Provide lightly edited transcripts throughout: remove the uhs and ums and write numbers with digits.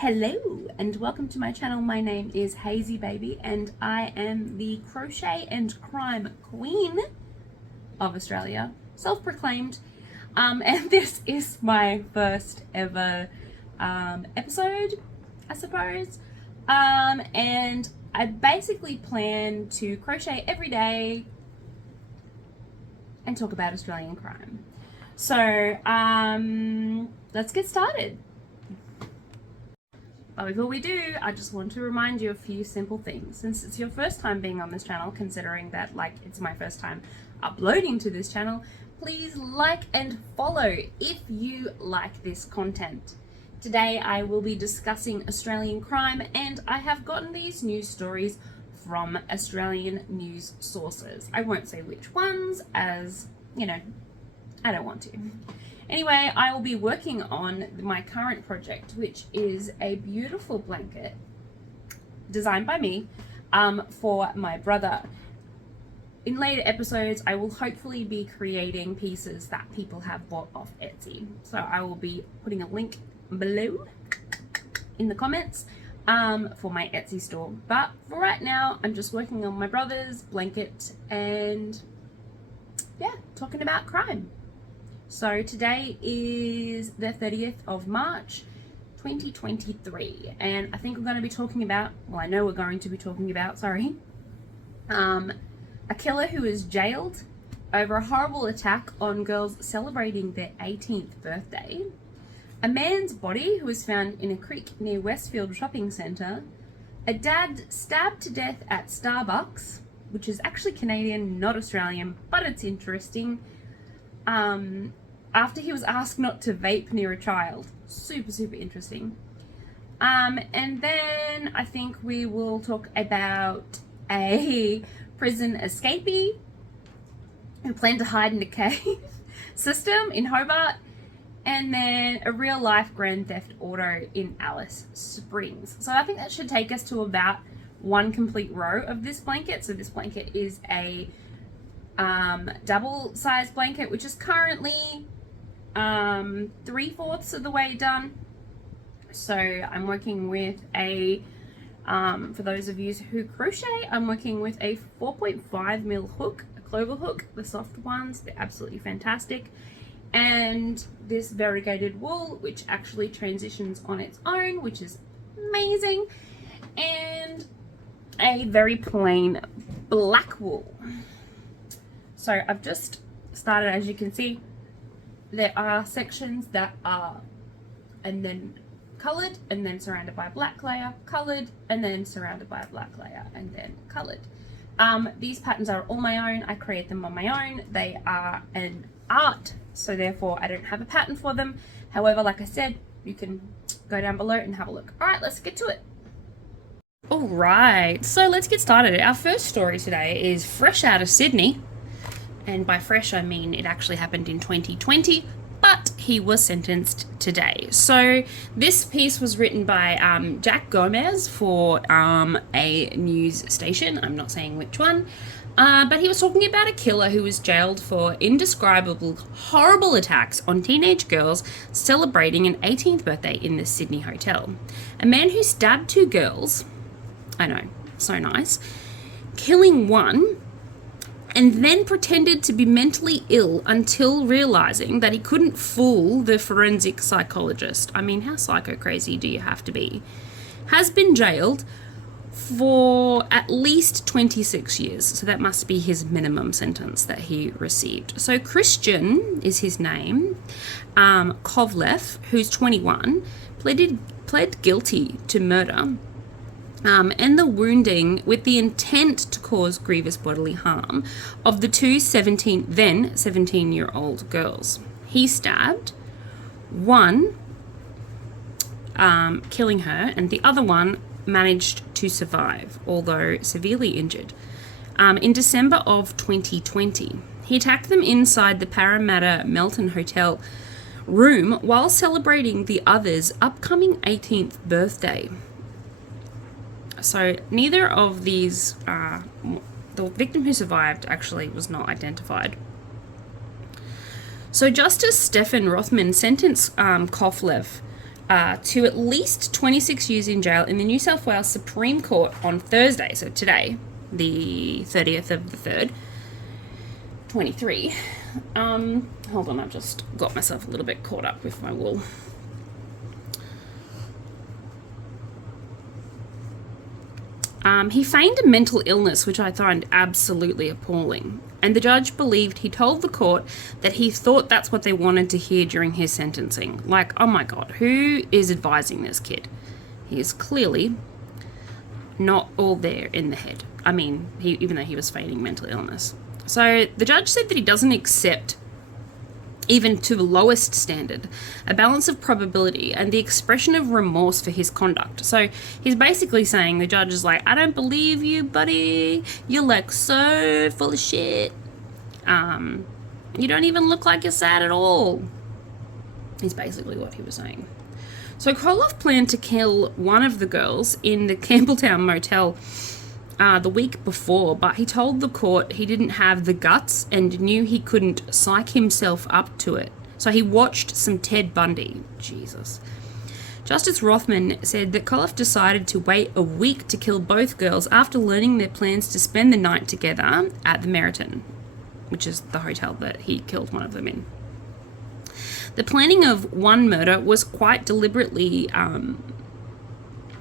Hello and welcome to my channel. My name is Hazy Baby and I am the crochet and crime queen of Australia, self-proclaimed, and this is my first ever episode, I suppose, and I basically plan to crochet every day and talk about Australian crime. So let's get started. But before we do, I just want to remind you a few simple things. Since it's your first time being on this channel, considering that it's my first time uploading to this channel, please like and follow if you like this content. Today I will be discussing Australian crime, and I have gotten these news stories from Australian news sources. I won't say which ones, as you know, I don't want to. Anyway, I will be working on my current project, which is a beautiful blanket designed by me for my brother. In later episodes, I will hopefully be creating pieces that people have bought off Etsy. So I will be putting a link below in the comments for my Etsy store. But for right now, I'm just working on my brother's blanket and yeah, talking about crime. So today is the 30th of March, 2023, and I think we're going to be talking about, well, I know we're going to be talking about, sorry, a killer who was jailed over a horrible attack on girls celebrating their 18th birthday, a man's body who was found in a creek near Westfield Shopping Centre, a dad stabbed to death at Starbucks, which is actually Canadian, not Australian, but it's interesting, after he was asked not to vape near a child. Super interesting. And then I think we will talk about a prison escapee who planned to hide in a cave system in Hobart, and then a real life grand theft auto in Alice Springs. So I think that should take us to about one complete row of this blanket. So this blanket is a double size blanket, which is currently 3/4 of the way done. So I'm working with a for those of you who crochet, I'm working with a 4.5mm hook, a clover hook, the soft ones. They're absolutely fantastic, and this variegated wool, which actually transitions on its own, which is amazing, and a very plain black wool. So I've just started, as you can see, there are sections that are and then coloured and then surrounded by a black layer, coloured and then surrounded by a black layer and then coloured. These patterns are all my own. I create them on my own. They are an art, so therefore I don't have a pattern for them. However, like I said, you can go down below and have a look. All right, let's get to it. All right, so let's get started. Our first story today is fresh out of Sydney. And by fresh, I mean it actually happened in 2020, but he was sentenced today. So this piece was written by Jack Gomez for a news station. I'm not saying which one, but he was talking about a killer who was jailed for indescribable, horrible attacks on teenage girls celebrating an 18th birthday in the Sydney hotel. A man who stabbed 2 girls, I know, so nice, killing one, and then pretended to be mentally ill until realizing that he couldn't fool the forensic psychologist. I mean, how psycho crazy do you have to be? Has been jailed for at least 26 years. So that must be his minimum sentence that he received. So Christian is his name. Kovlev, who's 21, pled guilty to murder and the wounding with the intent to cause grievous bodily harm of the 2 then 17-year-old girls. He stabbed one, killing her, and the other one managed to survive, although severely injured. In December of 2020, he attacked them inside the Parramatta Melton Hotel room while celebrating the other's upcoming 18th birthday. So neither of these, the victim who survived actually was not identified. So Justice Stefan Rothman sentenced Kovlev to at least 26 years in jail in the New South Wales Supreme Court on Thursday, so today, the 30th of the 3rd, 23. Hold on, I've just got myself a little bit caught up with my wool. He feigned a mental illness, which I find absolutely appalling. And the judge believed he told the court that he thought that's what they wanted to hear during his sentencing. Like, oh my God, who is advising this kid? He is clearly not all there in the head. I mean, even though he was feigning mental illness. So the judge said that he doesn't accept, even to the lowest standard, a balance of probability and the expression of remorse for his conduct. So he's basically saying, the judge is like, I don't believe you, buddy. You're like so full of shit. You don't even look like you're sad at all. Is basically what he was saying. So Koloff planned to kill one of the girls in the Campbelltown motel the week before, but he told the court he didn't have the guts and knew he couldn't psych himself up to it. So he watched some Ted Bundy. Jesus. Justice Rothman said that Koloff decided to wait a week to kill both girls after learning their plans to spend the night together at the Meriton, which is the hotel that he killed one of them in. The planning of one murder was quite deliberately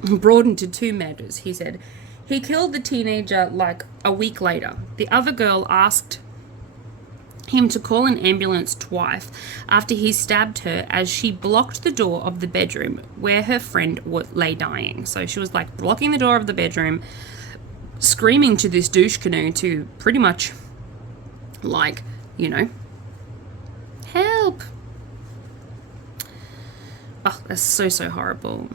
broadened to two murders, he said. He killed the teenager like a week later. The other girl asked him to call an ambulance twice after he stabbed her as she blocked the door of the bedroom where her friend lay dying. So she was like blocking the door of the bedroom, screaming to this douche canoe to pretty much like, you know, help. Oh, that's so horrible.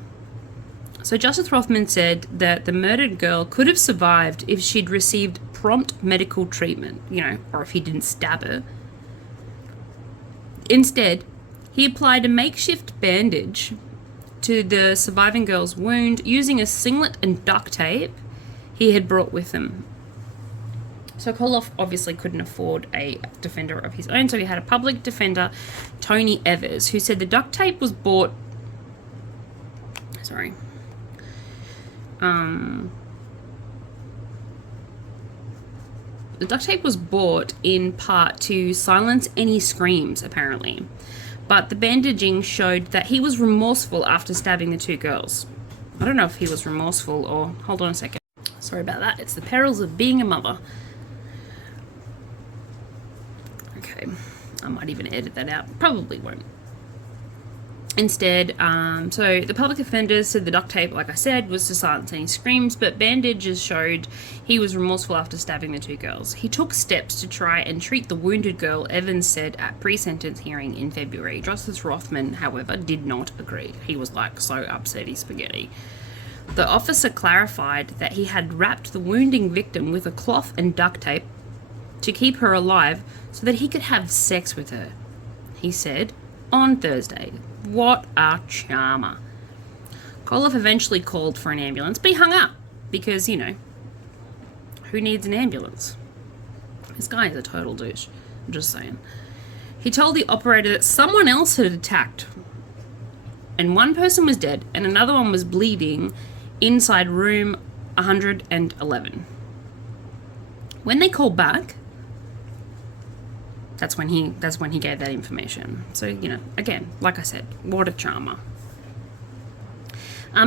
So Justice Rothman said that the murdered girl could have survived if she'd received prompt medical treatment, you know, or if he didn't stab her. Instead, he applied a makeshift bandage to the surviving girl's wound using a singlet and duct tape he had brought with him. So Koloff obviously couldn't afford a defender of his own, so he had a public defender, Tony Evers, who said the duct tape was bought... Sorry. The duct tape was bought in part to silence any screams, apparently. But the bandaging showed that he was remorseful after stabbing the two girls. I don't know if he was remorseful or... Hold on a second. Sorry about that. It's the perils of being a mother. Okay. I might even edit that out. Probably won't. Instead, so the public offenders said the duct tape, like I said, was to silence any screams, but bandages showed he was remorseful after stabbing the two girls. He took steps to try and treat the wounded girl, Evans said at pre-sentence hearing in February. Justice Rothman, however, did not agree. He was like so upsetty spaghetti. The officer clarified that he had wrapped the wounding victim with a cloth and duct tape to keep her alive so that he could have sex with her, he said on Thursday. What a charmer. Koloff eventually called for an ambulance, but he hung up because, you know, who needs an ambulance? This guy is a total douche. I'm just saying. He told the operator that someone else had attacked, and one person was dead and another one was bleeding inside room 111. When they called back, that's when he gave that information. So, you know, again, like I said, what a charmer.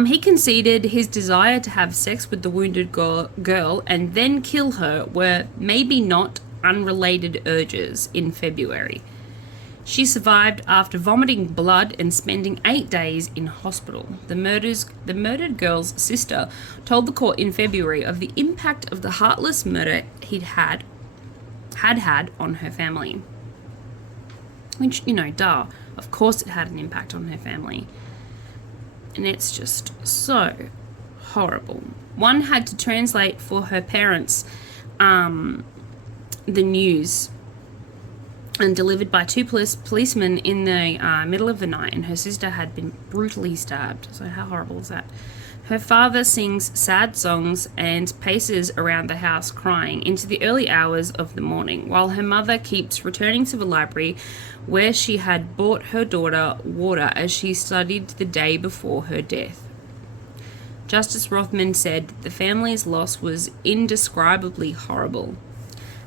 He conceded his desire to have sex with the wounded girl and then kill her were maybe not unrelated urges in February. She survived after vomiting blood and spending 8 days in hospital. The murdered girl's sister told the court in February of the impact of the heartless murder he'd had on her family. Which, you know, duh. Of course it had an impact on her family. And it's just so horrible. One had to translate for her parents the news and delivered by two policemen in the middle of the night, and her sister had been brutally stabbed. So how horrible is that? Her father sings sad songs and paces around the house crying into the early hours of the morning, while her mother keeps returning to the library where she had bought her daughter water as she studied the day before her death. Justice Rothman said the family's loss was indescribably horrible,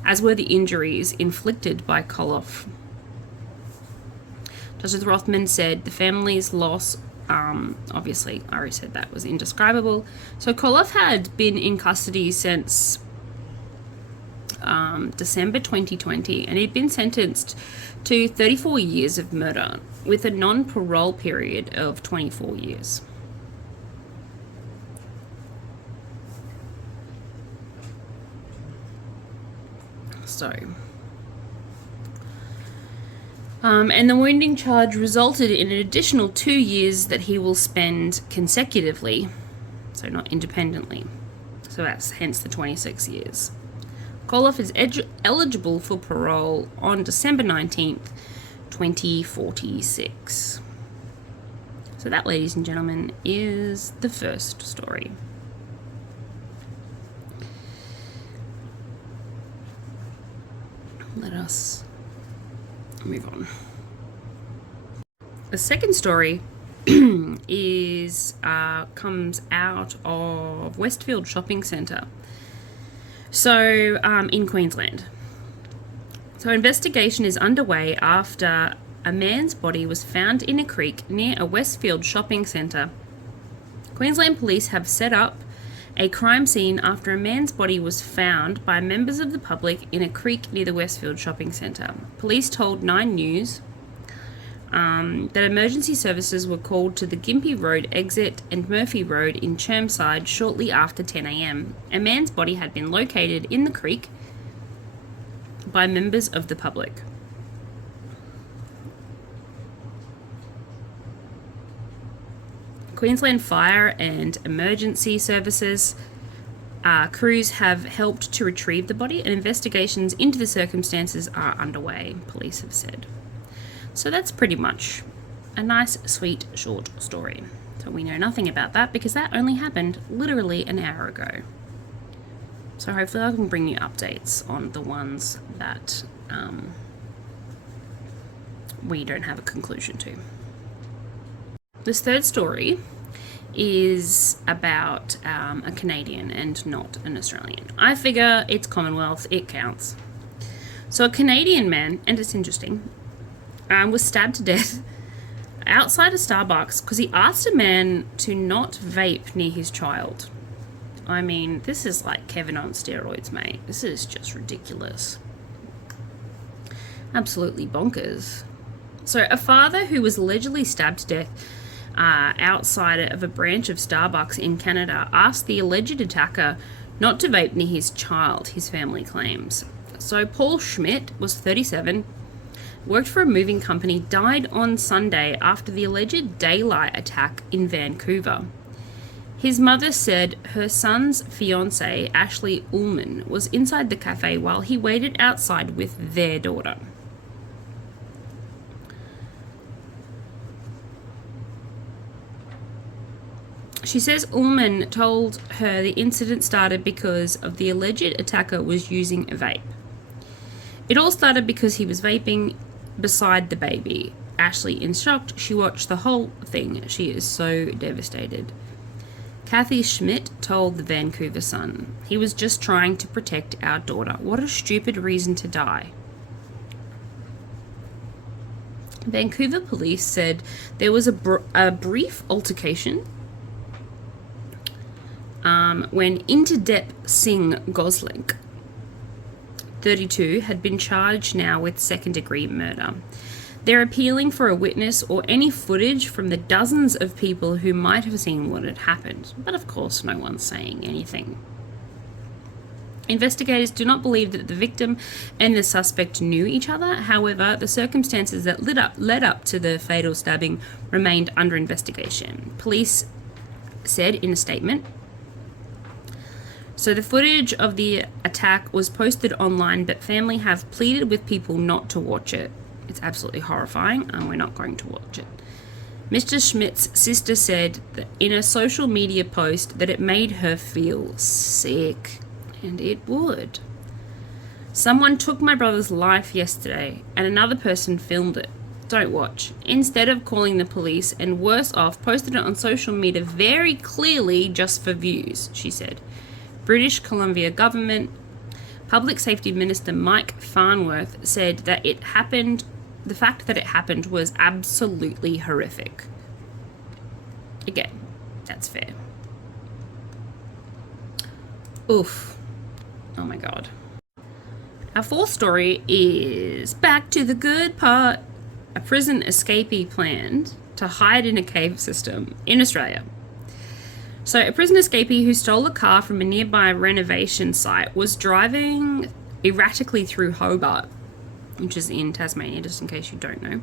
as were the injuries inflicted by Koloff. Justice Rothman said the family's loss, obviously, I already said that, was indescribable. So Koloff had been in custody since December 2020, and he'd been sentenced to 34 years of murder with a non-parole period of 24 years. So, and the wounding charge resulted in an additional 2 years that he will spend consecutively, so not independently. So that's hence the 26 years. Koloff is eligible for parole on December 19th, 2046. So that, ladies and gentlemen, is the first story. Let us move on. The second story is comes out of Westfield Shopping Centre, so in Queensland. So investigation is underway after a man's body was found in a creek near a Westfield shopping centre. Queensland police have set up a crime scene after a man's body was found by members of the public in a creek near the Westfield shopping centre. Police told 9 News that emergency services were called to the Gympie Road exit and Murphy Road in Chermside shortly after 10 a.m. A man's body had been located in the creek by members of the public. Queensland Fire and Emergency Services crews have helped to retrieve the body, and investigations into the circumstances are underway, police have said. So that's pretty much a nice, sweet, short story. So we know nothing about that because that only happened literally an hour ago. So hopefully I can bring you updates on the ones that we don't have a conclusion to. This third story is about a Canadian and not an Australian. I figure it's Commonwealth, it counts. So a Canadian man, and it's interesting, was stabbed to death outside a Starbucks because he asked a man to not vape near his child. I mean, this is like Kevin on steroids, mate. This is just ridiculous. Absolutely bonkers. So a father who was allegedly stabbed to death outside of a branch of Starbucks in Canada asked the alleged attacker not to vape near his child, his family claims. So Paul Schmidt was 37, worked for a moving company, died on Sunday after the alleged daylight attack in Vancouver. His mother said her son's fiancée, Ashley Ullman, was inside the cafe while he waited outside with their daughter. She says Ullman told her the incident started because of the alleged attacker was using a vape. It all started because he was vaping beside the baby. Ashley, in shock, she watched the whole thing. She is so devastated. Kathy Schmidt told the Vancouver Sun, "He was just trying to protect our daughter. What a stupid reason to die." Vancouver police said there was a brief altercation when Interdep Singh Gosling, 32, had been charged now with second-degree murder. They're appealing for a witness or any footage from the dozens of people who might have seen what had happened, but of course no one's saying anything. Investigators do not believe that the victim and the suspect knew each other. However, the circumstances that led up to the fatal stabbing remained under investigation. Police said in a statement, So the footage of the attack was posted online, but family have pleaded with people not to watch it. It's absolutely horrifying, and we're not going to watch it. Mr. Schmidt's sister said that in a social media post that it made her feel sick, and it would. Someone took my brother's life yesterday, and another person filmed it. Don't watch. Instead of calling the police, and worse off, posted it on social media very clearly just for views, she said. British Columbia government Public Safety Minister Mike Farnworth said that the fact that it happened was absolutely horrific. Again, that's fair. Oof. Oh my god. Our fourth story is back to the good part. A prison escapee planned to hide in a cave system in Australia. So a prison escapee who stole a car from a nearby renovation site was driving erratically through Hobart, which is in Tasmania, just in case you don't know.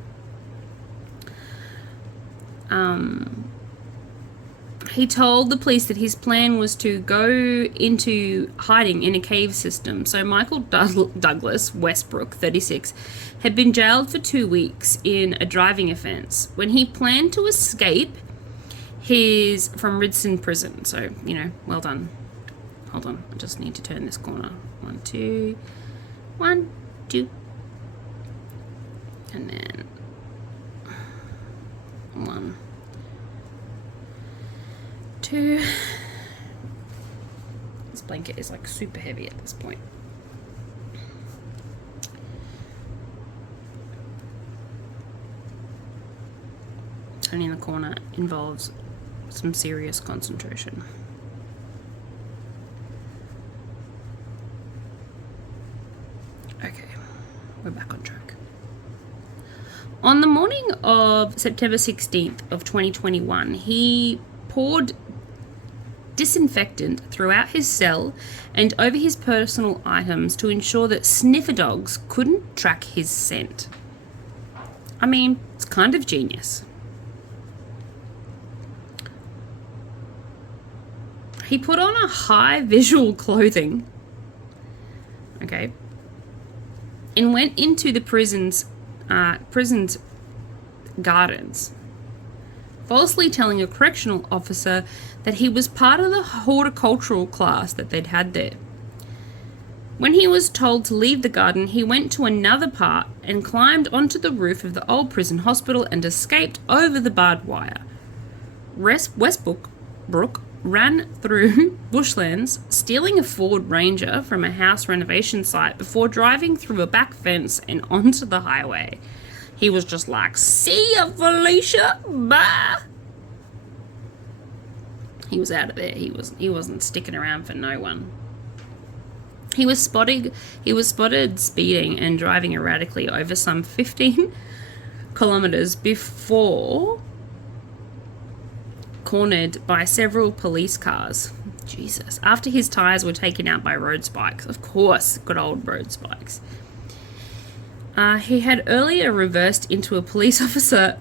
He told the police that his plan was to go into hiding in a cave system. So Michael Douglas Westbrook, 36, had been jailed for 2 weeks in a driving offence when he planned to escape from Ridson prison. So, well done. Hold on, I just need to turn this corner. 1, 2, 1, 2. And then 1, 2. This blanket is like super heavy at this point. Turning the corner involves some serious concentration. Okay, we're back on track. On the morning of September 16th of 2021, he poured disinfectant throughout his cell and over his personal items to ensure that sniffer dogs couldn't track his scent. I mean, it's kind of genius. He put on a high visual clothing, okay, and went into the prison's gardens, falsely telling a correctional officer that he was part of the horticultural class that they'd had there. When he was told to leave the garden, he went to another part and climbed onto the roof of the old prison hospital and escaped over the barbed wire. Westbrook ran through bushlands, stealing a Ford Ranger from a house renovation site before driving through a back fence and onto the highway. He was just like, "See ya, Felicia, bye." He was out of there. He wasn't sticking around for no one. He was spotted speeding and driving erratically over some 15 kilometers before cornered by several police cars. Jesus. After his tires were taken out by road spikes. Of course, good old road spikes. He had earlier reversed into a police officer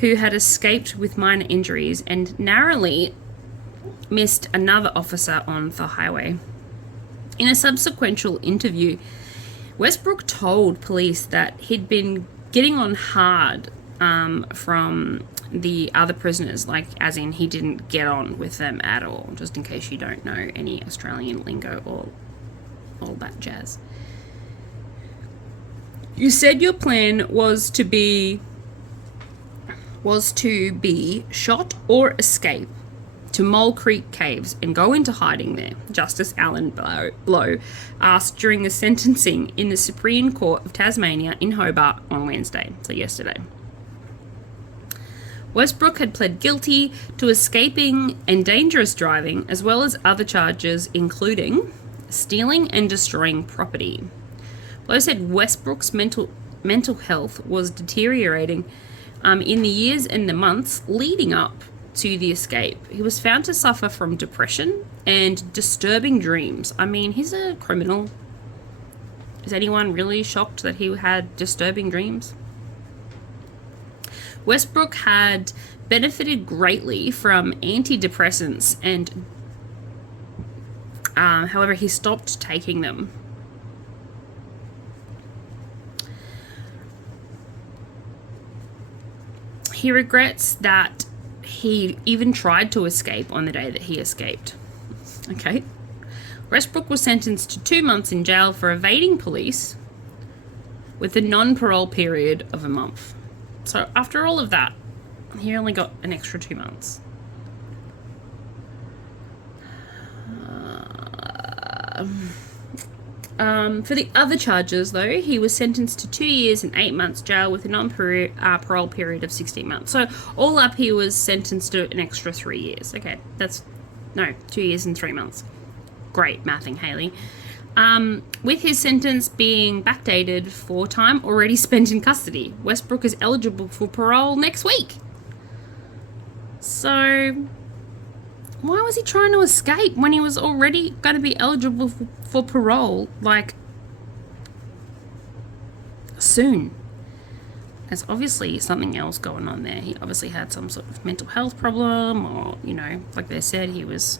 who had escaped with minor injuries and narrowly missed another officer on the highway. In a subsequent interview, Westbrook told police that he'd been getting on hard from the other prisoners, like as in he didn't get on with them at all, just in case you don't know any Australian lingo or all that jazz. You said your plan was to be shot or escape to Mole Creek Caves and go into hiding there, Justice Alan Blow asked during the sentencing in the Supreme Court of Tasmania in Hobart on Wednesday, so yesterday. Westbrook had pled guilty to escaping and dangerous driving, as well as other charges including stealing and destroying property. Blow said Westbrook's mental health was deteriorating in the years and the months leading up to the escape. He was found to suffer from depression and disturbing dreams. I mean, he's a criminal. Is anyone really shocked that he had disturbing dreams? Westbrook had benefited greatly from antidepressants and However, he stopped taking them. He regrets that he even tried to escape on the day that he escaped. Okay. Westbrook was sentenced to 2 months in jail for evading police with a non-parole period of a month. So after all of that, he only got an extra 2 months. For the other charges, though, he was sentenced to 2 years and 8 months jail with a non-parole period of 16 months. So all up, he was sentenced to an extra 3 years. Okay, 2 years and 3 months. Great mathing, Haley. With his sentence being backdated for time already spent in custody, Westbrook is eligible for parole next week. So why was he trying to escape when he was already going to be eligible for parole, like, soon? There's obviously something else going on there. He obviously had some sort of mental health problem, or, you know, like they said, he was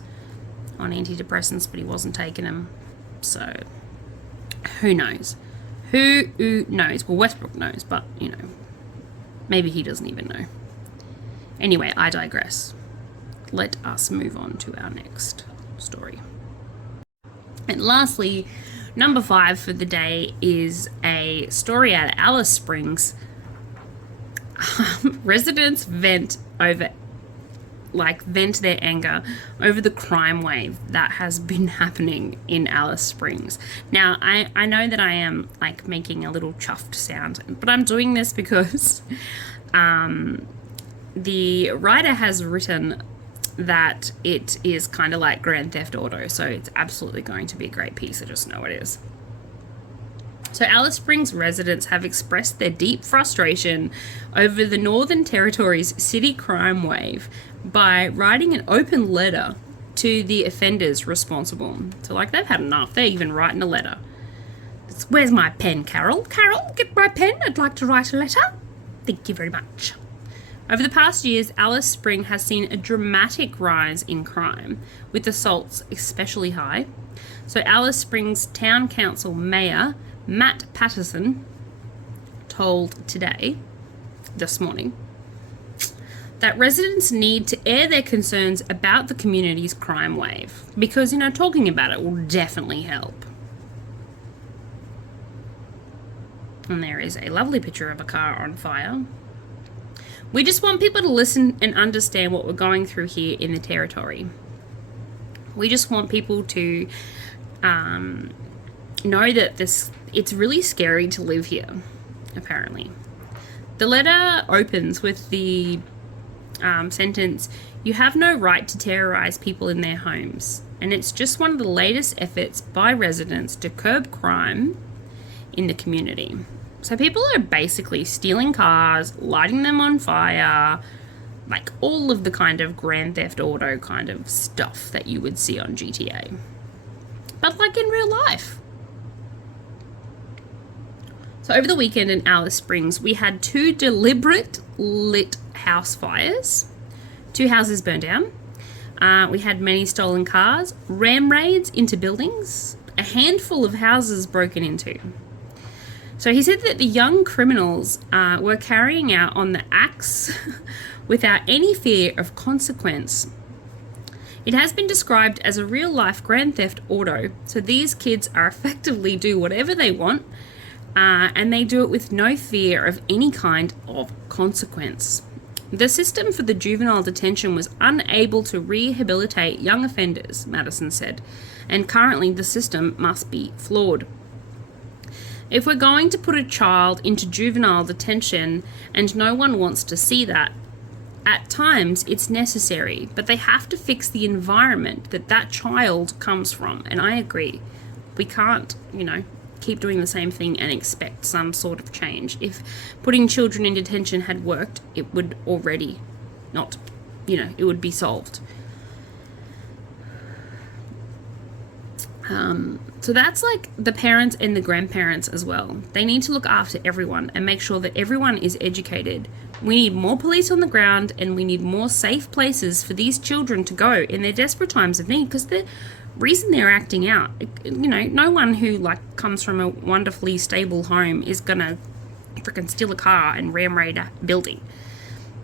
on antidepressants, but he wasn't taking them. So who knows? Who knows? Well, Westbrook knows, but, you know, maybe he doesn't even know. Anyway, I digress. Let us move on to our next story. And lastly, number 5 for the day is a story out of Alice Springs. Residents vent their anger over the crime wave that has been happening in Alice Springs. Now, I know that I am like making a little chuffed sound, but I'm doing this because the writer has written that it is kind of like Grand Theft Auto, so it's absolutely going to be a great piece. I just know it is. So Alice Springs residents have expressed their deep frustration over the Northern Territory's city crime wave by writing an open letter to the offenders responsible. So, like, they've had enough. They're even writing a letter. Where's my pen, Carol? Carol, get my pen. I'd like to write a letter. Thank you very much. Over the past years, Alice Springs has seen a dramatic rise in crime, with assaults especially high. So Alice Springs Town Council Mayor Matt Patterson told this morning, that residents need to air their concerns about the community's crime wave because, you know, talking about it will definitely help. And there is a lovely picture of a car on fire. We just want people to listen and understand what we're going through here in the territory. We just want people to know that it's really scary to live here, apparently. The letter opens with the sentence, "You have no right to terrorize people in their homes." And it's just one of the latest efforts by residents to curb crime in the community. So people are basically stealing cars, lighting them on fire, like all of the kind of Grand Theft Auto kind of stuff that you would see on GTA. But like in real life. So over the weekend in Alice Springs, we had 2 deliberate lit house fires. 2 houses burned down. We had many stolen cars, ram raids into buildings, a handful of houses broken into. So he said that the young criminals were carrying out on the acts without any fear of consequence. It has been described as a real-life Grand Theft Auto, so these kids are effectively do whatever they want, and they do it with no fear of any kind of consequence. The system for the juvenile detention was unable to rehabilitate young offenders, Madison said, and currently the system must be flawed. If we're going to put a child into juvenile detention and no one wants to see that, at times it's necessary, but they have to fix the environment that child comes from. And I agree. We can't, keep doing the same thing and expect some sort of change. If putting children in detention had worked, it would already not, it would be solved. So that's like the parents and the grandparents as well. They need to look after everyone and make sure that everyone is educated We need more police on the ground, and we need more safe places for these children to go in their desperate times of need, because the reason they're acting out, no one who comes from a wonderfully stable home is gonna freaking steal a car and ram raid a building.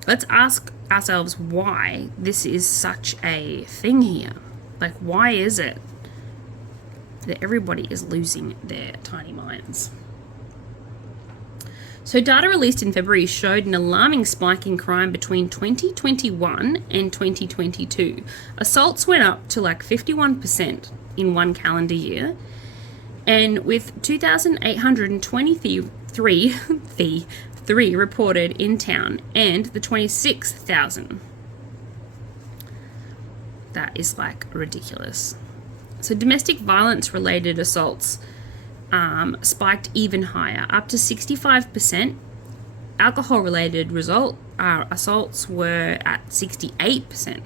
Let's ask ourselves why this is such a thing here. Why is it that everybody is losing their tiny minds? So data released in February showed an alarming spike in crime between 2021 and 2022. Assaults went up to 51% in one calendar year, and with 2,823 reported in town and the 26,000. That is ridiculous. So domestic violence related assaults spiked even higher, up to 65%. Alcohol-related assaults were at 68%.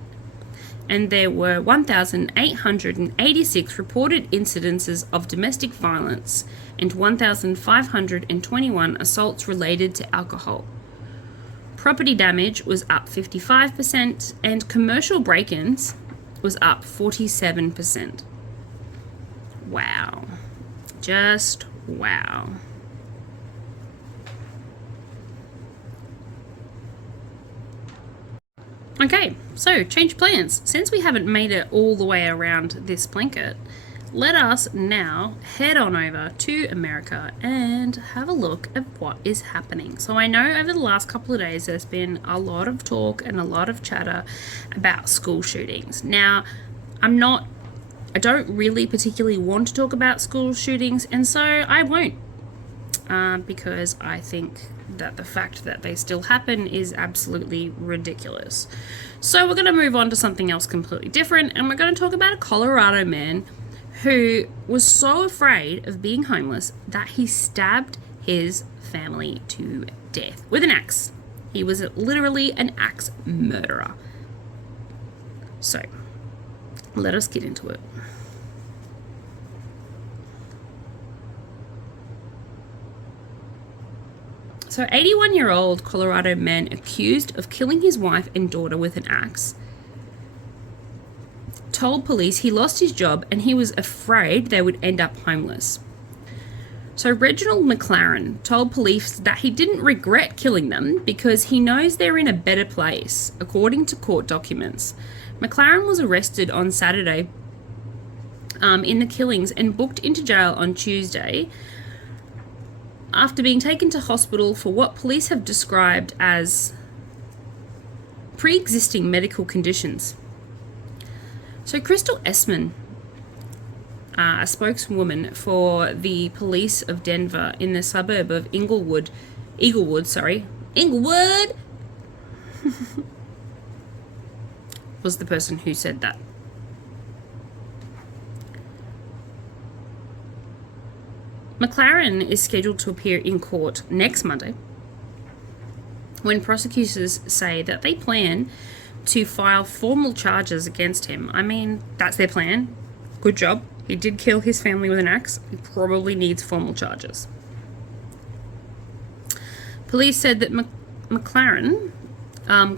And there were 1,886 reported incidences of domestic violence and 1,521 assaults related to alcohol. Property damage was up 55%, and commercial break-ins was up 47%. Wow. Just wow. Okay, so change plans. Since we haven't made it all the way around this blanket, let us now head on over to America and have a look at what is happening. So I know over the last couple of days there's been a lot of talk and a lot of chatter about school shootings. Now, I don't really particularly want to talk about school shootings, and so I won't, because I think that the fact that they still happen is absolutely ridiculous. So we're going to move on to something else completely different, and we're going to talk about a Colorado man who was so afraid of being homeless that he stabbed his family to death with an axe. He was literally an axe murderer. So let us get into it. So 81-year-old Colorado man accused of killing his wife and daughter with an axe told police he lost his job and he was afraid they would end up homeless. So Reginald McLaren told police that he didn't regret killing them because he knows they're in a better place, according to court documents. McLaren was arrested on Saturday in the killings and booked into jail on Tuesday after being taken to hospital for what police have described as pre-existing medical conditions. So Crystal Essman, a spokeswoman for the police of Denver in the suburb of Englewood was the person who said that. McLaren is scheduled to appear in court next Monday when prosecutors say that they plan to file formal charges against him. I mean, that's their plan. Good job. He did kill his family with an axe. He probably needs formal charges. Police said that McLaren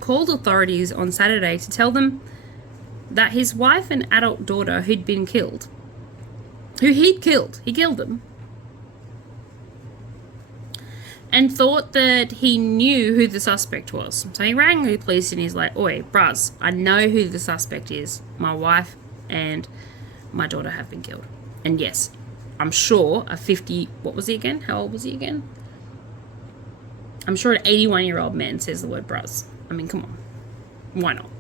called authorities on Saturday to tell them that his wife and adult daughter he killed them, and thought that he knew who the suspect was. So he rang the police and he's like, "Oi, bruz, I know who the suspect is. My wife and my daughter have been killed. And yes, I'm sure a 50, what was he again? How old was he again? I'm sure an 81-year-old man says the word bruz. I mean, come on. Why not?"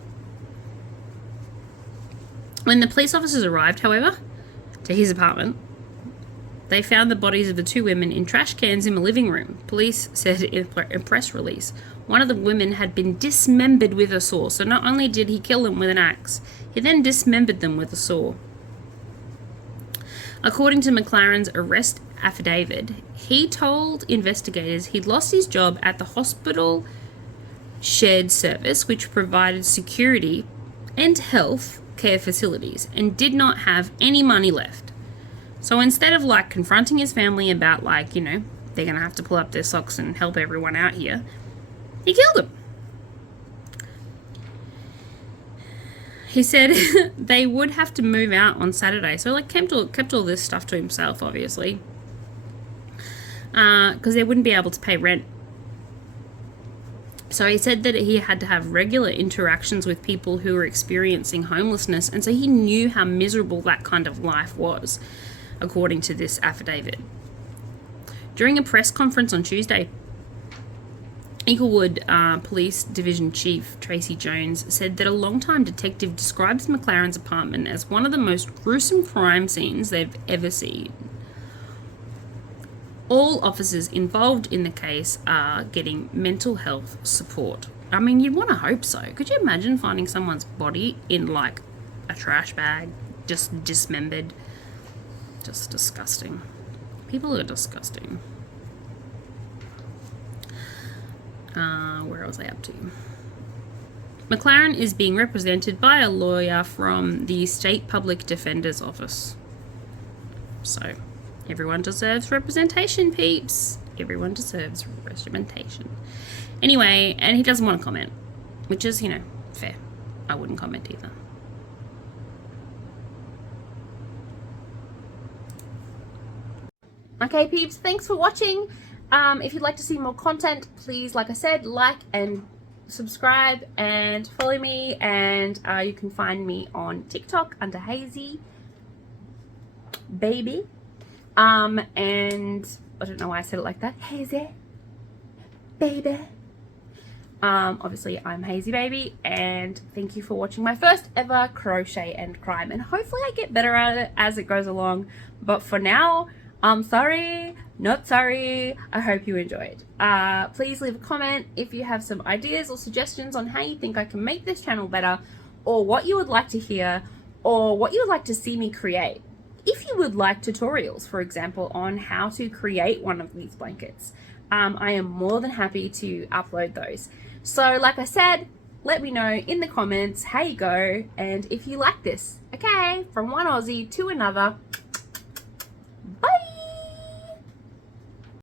When the police officers arrived, however, to his apartment, they found the bodies of the two women in trash cans in the living room. Police said in a press release, one of the women had been dismembered with a saw. So not only did he kill them with an axe, he then dismembered them with a saw. According to McLaren's arrest affidavit, he told investigators he'd lost his job at the hospital shared service, which provided security and health care facilities, and did not have any money left. So instead of confronting his family about they're going to have to pull up their socks and help everyone out here, He killed him. He said they would have to move out on Saturday. So, like, kept all this stuff to himself, obviously. Because they wouldn't be able to pay rent. So he said that he had to have regular interactions with people who were experiencing homelessness. And so he knew how miserable that kind of life was, according to this affidavit. During a press conference on Tuesday, Inglewood Police Division Chief Tracy Jones said that a longtime detective describes McLaren's apartment as one of the most gruesome crime scenes they've ever seen. All officers involved in the case are getting mental health support. I mean, you'd want to hope so. Could you imagine finding someone's body in, like, a trash bag, just dismembered? Just disgusting. People are disgusting. Where was I up to? McLaren is being represented by a lawyer from the State Public Defender's Office. So, everyone deserves representation, peeps. Everyone deserves representation. Anyway, and he doesn't want to comment, which is, fair. I wouldn't comment either. Okay, peeps, thanks for watching. If you'd like to see more content, please, like I said, like and subscribe and follow me. And you can find me on TikTok under Hazy Baby. And I don't know why I said it like that. Hazy Baby. Obviously, I'm Hazy Baby, and thank you for watching my first ever crochet and crime. And hopefully I get better at it as it goes along. But for now, I'm sorry, not sorry. I hope you enjoyed. Please leave a comment if you have some ideas or suggestions on how you think I can make this channel better, or what you would like to hear, or what you would like to see me create. If you would like tutorials, for example, on how to create one of these blankets, I am more than happy to upload those. So like I said, let me know in the comments how you go and if you like this. Okay, from one Aussie to another.